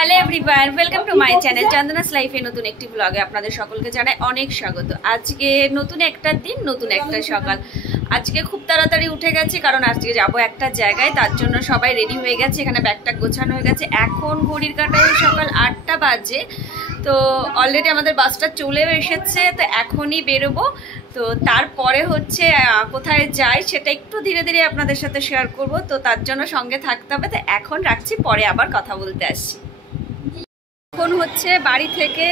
Hello everyone, welcome to my channel Chandana's লাইফে নতুন একটি ব্লগে আপনাদের সকলকে জানাই অনেক স্বাগত। আজকে নতুন একটা দিন, নতুন একটা সকাল। আজকে খুব তাড়াতাড়ি উঠে গেছি কারণ আজকে যাব একটা জায়গায়, তার জন্য সবাই রেডি হয়ে গেছে। এখানে ব্যাগটা গোছানো হয়ে গেছে। এখন ঘড়ির কাঁটায় সকাল 8টা বাজে। তো অলরেডি আমাদের বাসটা চলেও এসেছে, তো এখনই বেরোবো। তো তারপরে হচ্ছে কোথায় যাই সেটা একটু ধীরে ধীরে আপনাদের সাথে শেয়ার করব, তো তার জন্য সঙ্গে থাকতে হবে। তো এখন রাখছি, পরে আবার কথা বলতে আসছি। এখন হচ্ছে বাড়ি থেকে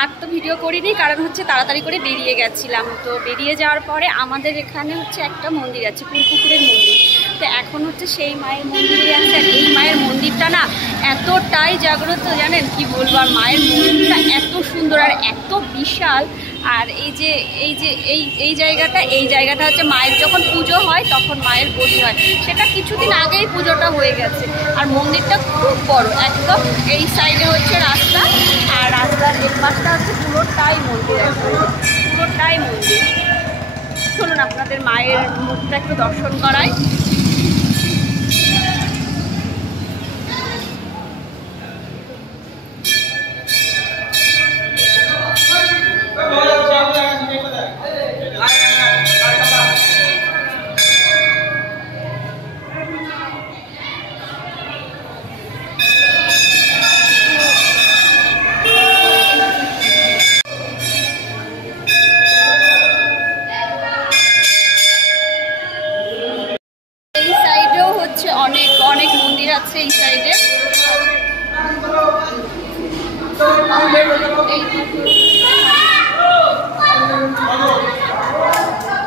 আর তো ভিডিও করিনি কারণ হচ্ছে তাড়াতাড়ি করে বেরিয়ে গেছিলাম। তো বেরিয়ে যাওয়ার পরে আমাদের এখানে হচ্ছে একটা মন্দির আছে, ফুলপুকুরের মন্দির। তো এখন হচ্ছে সেই মায়ের মন্দিরে আছে। আর এই মায়ের মন্দিরটা না এতটাই জাগ্রত, জানেন কি বলবো। আর মায়ের মন্দিরটা এত সুন্দর আর এত বিশাল। আর এই জায়গাটা হচ্ছে মায়ের যখন পুজো হয় তখন মায়ের বলি হয়। সেটা কিছুদিন আগেই পুজোটা হয়ে গেছে। আর মন্দিরটা খুব বড়, একদম এই সাইডে হচ্ছে রাস্তা, আর রাস্তার এক পাশটা হচ্ছে পুরোটাই মন্দির, পুরোটাই মন্দির। চলুন আপনাদের মায়ের মুখটা একটু দর্শন করাই। অনেক মন্দির আছে এই সাইডে।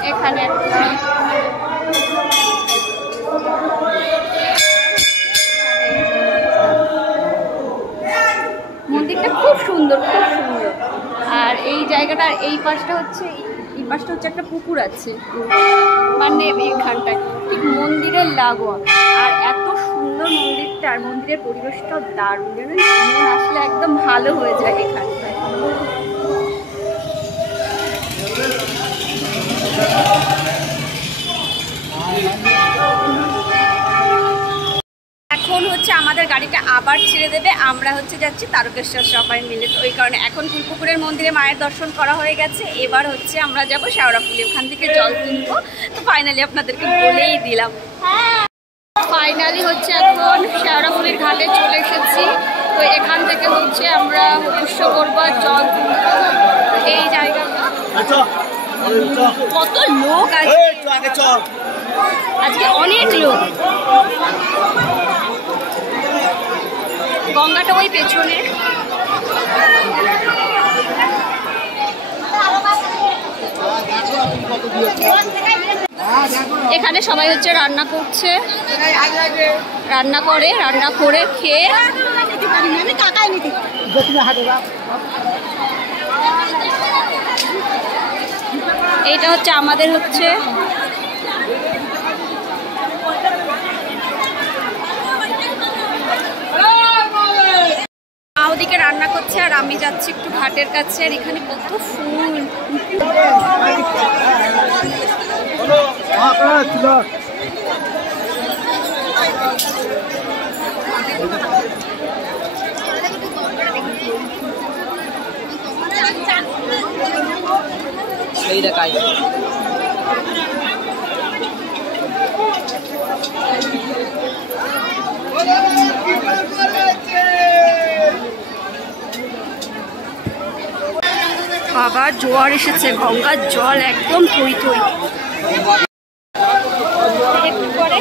এখানে মন্দিরটা খুব সুন্দর, খুব সুন্দর। আর এই জায়গাটা, এই পাশটা হচ্ছে একটা পুকুর আছে, মানে এইখানটায় ঠিক মন্দিরের লাগোয়া। আর এত সুন্দর মন্দিরটা, আর মন্দিরের পরিবেশটাও দারুণ, জানেন মন আসলে একদম ভালো হয়ে যায় এখানটায়। এখন হচ্ছে আমাদের গাড়িটা আবার ছেড়ে দেবে। আমরা হচ্ছে যাচ্ছি তারকেশ্বর সবাই মিলে। তো ওই কারণে এখন ফুলপুকুরের মন্দিরে মায়ের দর্শন করা হয়ে গেছে। এবার হচ্ছে আমরা যাবো শেওড়াফুলি, ওখান থেকে জল তুলবো। তো ফাইনালি আপনাদেরকে বলেই দিলাম। ফাইনালি হচ্ছে এখন শেওড়াফুলির ঘাটে চলে এসেছি। তো এখান থেকে হচ্ছে আমরা উৎস করবো, জল তুলবো। এই জায়গাটা কত লোক আছে আজকে, অনেক লোক। গঙ্গাটা ওই পেছনে। এখানে সবাই হচ্ছে রান্না করছে, রান্না করে খেয়ে এইটা হচ্ছে আমাদের হচ্ছে ওদিকে রান্না করছে, আর আমি যাচ্ছি একটু ঘাটের কাছে। আর এখানে কত ফুল। বাবা জোয়ার এসেছে, গঙ্গার জল একদম থই থই। একটু পরে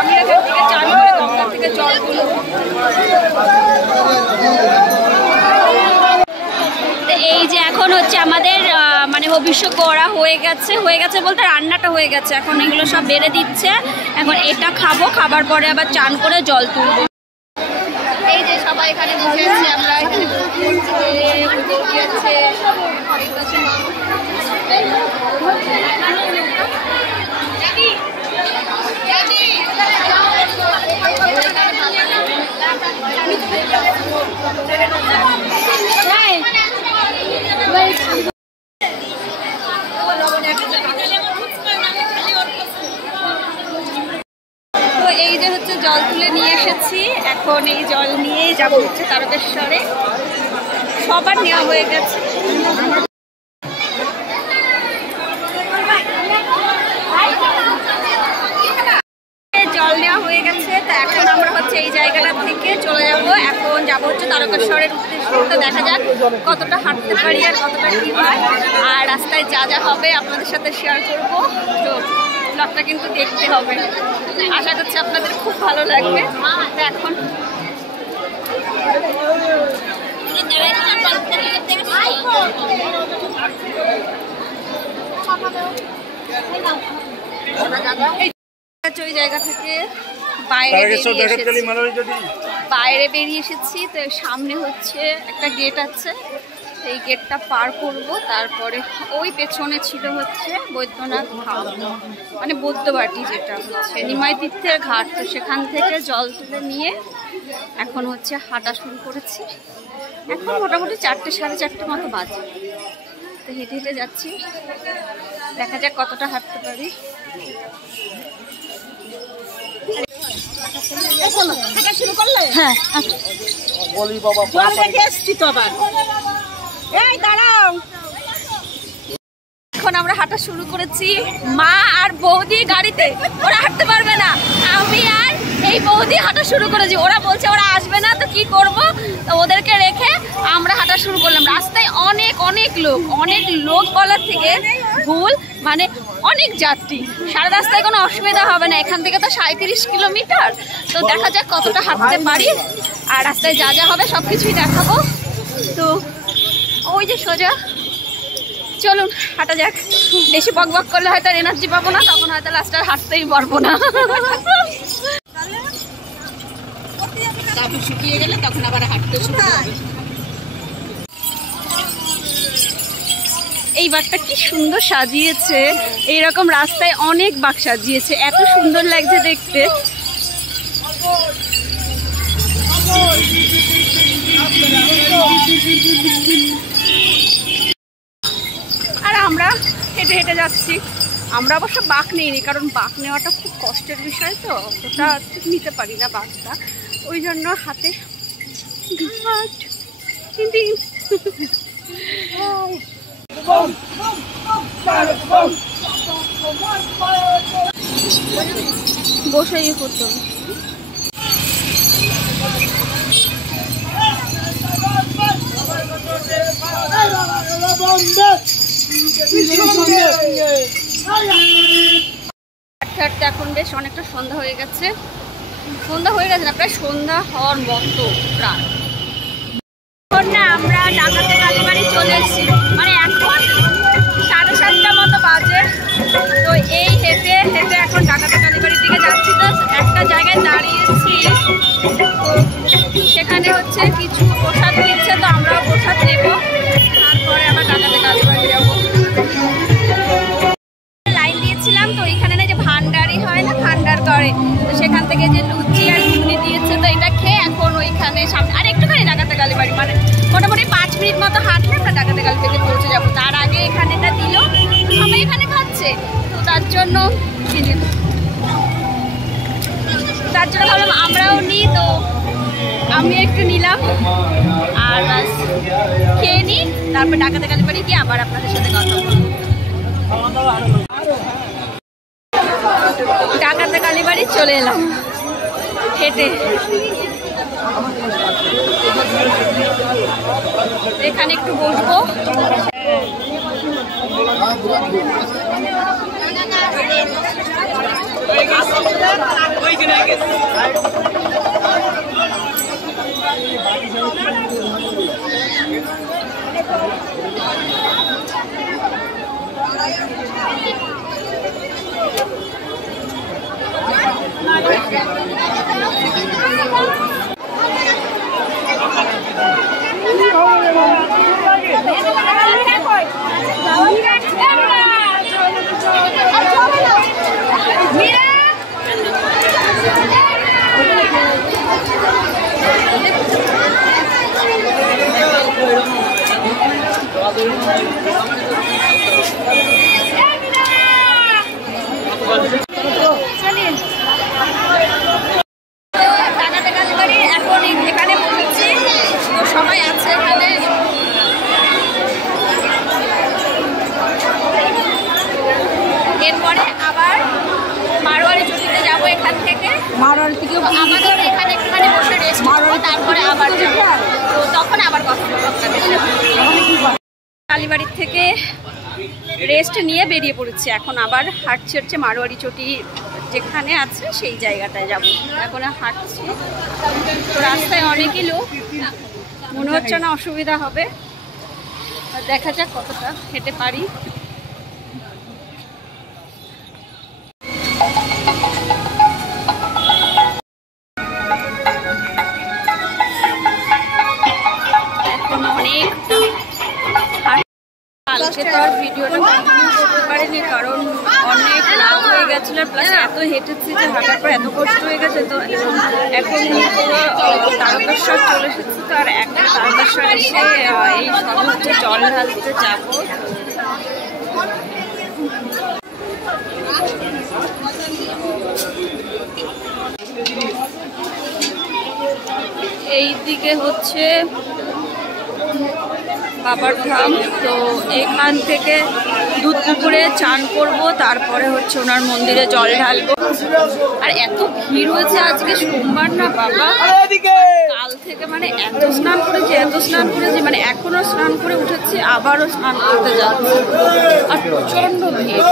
আমি এখান থেকে চান করে গঙ্গা থেকে জল তুলব। এই যে এখন হচ্ছে আমাদের মানে অভিষেক করা হয়ে গেছে বলতে রান্নাটা হয়ে গেছে। এখন এগুলো সব বেড়ে দিচ্ছে। এখন এটা খাবো, খাবার পরে আবার চান করে জল তুলবো। এই যে সবাই এখানে বসে আছি, আমরা এখানে তো এই যে হচ্ছে জল তুলে নিয়ে এসেছি। এখন এই জল নিয়েই যাবো হচ্ছে তারকেশ্বরে। সবার নেওয়া হয়ে গেছে। জল নেওয়া হয়ে গেছে, তা এখন আমরা হচ্ছে এই জায়গাটার থেকে চলে যাব। এখন যাবো হচ্ছে তারকেশ্বরের উদ্দেশ্যে। তো দেখা যাক কতটা হাঁটতে পারি আর কতটা কি হয়, আর রাস্তায় যা যা হবে আপনাদের সাথে শেয়ার করবো। তো ব্লগটা কিন্তু দেখতে হবে, আশা করছি আপনাদের খুব ভালো লাগবে। এখন ওই জায়গা থেকে বাইরে বেরিয়ে এসেছি। তো সামনে হচ্ছে একটা গেট আছে, এই গেটটা পার করব। তারপরে ওই পেছনে ছিল হচ্ছে বৈদ্যনাথ ধাম, মানে বৌদ্ধবাটি, যেটা হচ্ছে নিমাই তীর্থের ঘাট। তো সেখান থেকে জল তুলে নিয়ে এখন হচ্ছে হাঁটা শুরু করেছি। এখন মোটামুটি 4টে সাড়ে 4টে মতো বাজে। তো হেঁটে হেঁটে যাচ্ছি, দেখা যাক কতটা হাঁটতে পারি। হ্যাঁ, এখন আমরা হাঁটা শুরু করেছি। মা আর বৌদি গাড়িতে, ওরা হাঁটতে পারবে না। আমি আর এই বৌদি হাঁটা শুরু করেছি। ওরা বলছে ওরা আসবে না, তো কি করব? তো ওদেরকে রেখে আমরা হাঁটা শুরু করলাম। রাস্তায় অনেক লোক বলার থেকে ভুল, মানে অনেক যাত্রী। সারা রাস্তায় কোনো অসুবিধা হবে না। এখান থেকে তো 37 কিলোমিটার। তো দেখা যাক কতটা হাঁটতে পারি, আর রাস্তায় যা যা হবে সব কিছুই দেখাবো। তো ওই যে সোজা, চলুন হাঁটা যাক। বেশি বক বক করলে হয়তো এনার্জি পাবো না, তখন হয়তো লাস্টে হাঁটতেই পারবো না। তারপর শুকিয়ে গেলে তখন আবার হাঁটতে শুরু হবে। এই বাঘটা কি সুন্দর সাজিয়েছে, এইরকম রাস্তায় অনেক বাঘ সাজিয়েছে, এত সুন্দর লাগছে দেখতে। আর আমরা হেঁটে হেঁটে যাচ্ছি। আমরা অবশ্য বাঘ নেইনি, কারণ বাঘ নেওয়াটা খুব কষ্টের বিষয়, তো ওটা ঠিক নিতে পারি না বাঘটা, ওই জন্য হাতে ঘাট। বসে ইয়ে করতে হবে। হাঁটতে এখন বেশ অনেকটা সন্ধ্যা হয়ে গেছে। না, প্রায় সন্ধ্যা হওয়ার মতো প্রায়। না, আমরা ডাকাতে কালীবাড়ি চলে এসেছি, মানে এখন 7:30 মতো বাজে। তো এই হেঁটে হেঁটে এখন ডাকাতে কালীবাড়ির দিকে যাচ্ছি। তো একটা জায়গায় দাঁড়িয়েছি, তো সেখানে হচ্ছে কিছু প্রসাদ দিচ্ছে, তো আমরাও প্রসাদ নেব, তারপরে আবার ডাকাতে কালীবাড়ি যাবো। লাইন দিয়েছিলাম, তো এইখানে না যে ভান্ডারি হয় না, ভান্ডার করে, তো সেখান থেকে যে লুচি আর ঘুগনি দিয়েছে, তো এটা খেয়ে এখন ওইখানে সামনে আর একটুখানি ডাকাতে কালীবাড়ি, মানে মোটামুটি 5 মিনিট মতো হাঁটলে আমরা ডাকাতে কালী থেকে পৌঁছে যাবো। তার আগে এখানেটা দিল, সবাই এখানে খাচ্ছে, তো তার জন্য ভাবলাম আমরাও নিই। তো আমি একটু নিলাম, আর বাস খেয়ে নিই, তারপর ডাকাতে কালীবাড়ি গিয়ে আবার আপনাদের সাথে কথা বলবো। ডাকাতে কালীবাড়ি চলে এলাম হেঁটে। এখানে একটু বসবো। কালীবাড়ির থেকে রেস্ট নিয়ে বেরিয়ে পড়েছি। এখন আবার হাঁটছি হচ্ছে মারোয়ারি চটি যেখানে আছে সেই জায়গাটায় যাব। এখন হাঁটছি, রাস্তায় অনেকই লোক, মনে হচ্ছে না অসুবিধা হবে, দেখা যাক কতটা হেঁটে পারি। এখন অনেক কালকে তো আর ভিডিওটা কন্টিনিউ করতে পারিনি, কারণ অনেক রাত হয়ে গেছিল, প্লাস এত হেঁটেছি যে হাঁটার পর এত কষ্ট হয়ে গেছে। তো এখন পুরো তারকেশ্বর চলে এসেছি। তো আর এখন তারকেশ্বর এসে এই সব হচ্ছে জল ঢালতে যাবো। এই দিকে হচ্ছে বাবার ধাম। তো এখান থেকে দুধ পুকুরে চান করবো, তারপরে হচ্ছে ওনার মন্দিরে জল ঢালবো। আর এত ভিড় হয়েছে আজকে সোমবার না বাবা, কাল থেকে মানে এত স্নান করেছি মানে এখনো স্নান করে উঠেছি, আবারও স্নান করতে যাচ্ছি, আর প্রচন্ড ভিড়।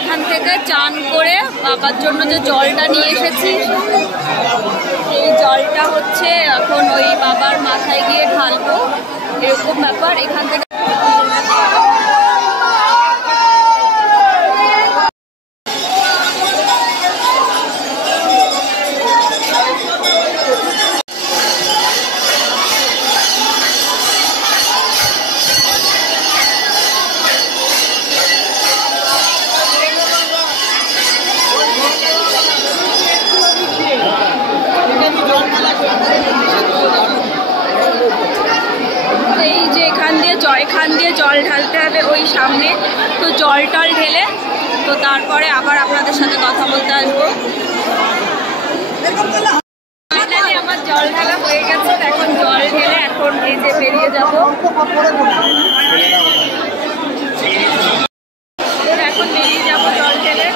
এখান থেকে চান করে বাবার জন্য যে জলটা নিয়ে এসেছি, এই জলটা হচ্ছে এখন ওই বাবার মাথায় গিয়ে ঢালবো, এরকম ব্যাপার। এখান থেকে এখান দিয়ে জল ঢালতে হবে ওই সামনে। তো জল টল ঢেলে তো তারপরে আবার আপনাদের সাথে কথা বলতে আসবো। ফাইনালি আমার জল ঢালা হয়ে গেছে, এখন জল ঢেলে এখন এই যে বেরিয়ে যাবো। এখন বেরিয়ে যাবো জল ঢেলে।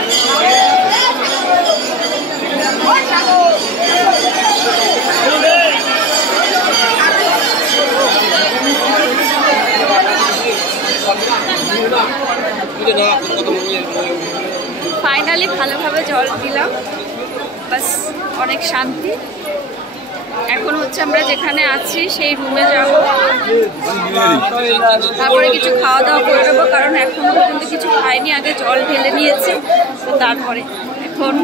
ফাইনালি ভালোভাবে জল দিলাম, বাস অনেক শান্তি। এখন হচ্ছে আমরা যেখানে আছি সেই রুমে যাব, তারপরে কিছু খাওয়া দাওয়া করে নেবো, কারণ এখনো পর্যন্ত কিছু খাইনি, আগে জল ঢেলে নিয়েছি। তো তারপরে এখন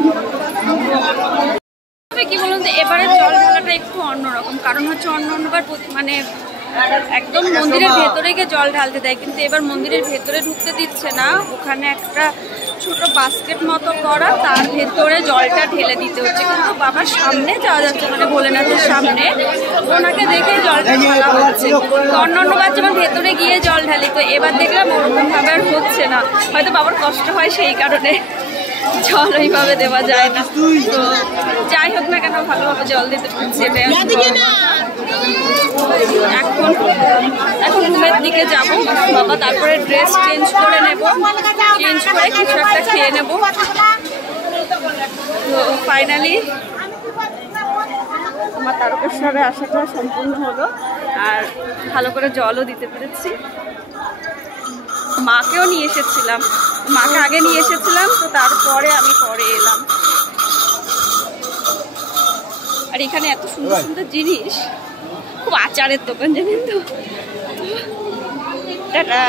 কি বলুন তো, এবারে জল ঢালাটা একটু অন্যরকম, কারণ হচ্ছে অন্যবার মানে একদম মন্দিরের ভেতরে গিয়ে জল ঢালতে দেয়, কিন্তু এবার মন্দিরের ভেতরে ঢুকতে দিচ্ছে না। ওখানে একটা ছোট বাস্কেট মতো করা, তার ভেতরে জলটা ঢেলে দিতে হচ্ছে, কিন্তু বাবার সামনে যাওয়া যাচ্ছে, মানে ভোলেনাথের সামনে, ওনাকে দেখে জলটা ঢালা হচ্ছে। তো অন্যবার যেমন ভেতরে গিয়ে জল ঢালি, তো এবার দেখলাম ওরকম ভাবে আর হচ্ছে না, হয়তো বাবার কষ্ট হয় সেই কারণে জল ওইভাবে দেওয়া যায় না। তো যাই হোক না কেন, ভালোভাবে জল দিতে পারছি, এটাই। এখন রুমের দিকে যাবো বাবা, তারপরে ড্রেস চেঞ্জ করে নেব, চেঞ্জ করে কিছু একটা খেয়ে নেব। তো ফাইনালি আমার তারকেশ্বরে আসাটা সম্পূর্ণ হলো, আর ভালো করে জলও দিতে পেরেছি। মাকেও নিয়ে এসেছিলাম, মাকে আগে নিয়ে এসেছিলাম, তো তারপরে আমি পরে এলাম। আর এখানে এত সুন্দর সুন্দর জিনিস, খুব আচারের দোকান জানেন তো। টাটা।